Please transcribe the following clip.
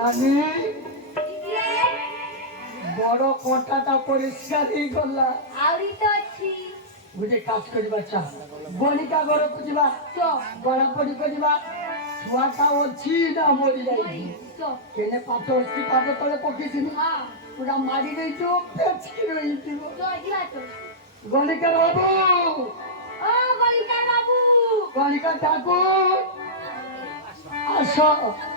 লাগে বড় কটাটা পরিষ্কার হয়ে গলা আউরি তো আছি বুঝে কাজ করিবা চা বনিকা ঘরକୁ ଯିବା ତ ବରାବରି କରିବା ଛୁଆଟା ଅଛି ନା ମରିଯାଇଛି କେନେ ପାଠ ଅଛି ପାଠ ତଳେ ପକେଇଥିଲୁ ପୁରା ମାରି ଦେଇଛୁ ଫେଚକି ରହିଥିବ ଗଣିକା ବାବୁ ଗଣିକା ଠାକୁର ଆସ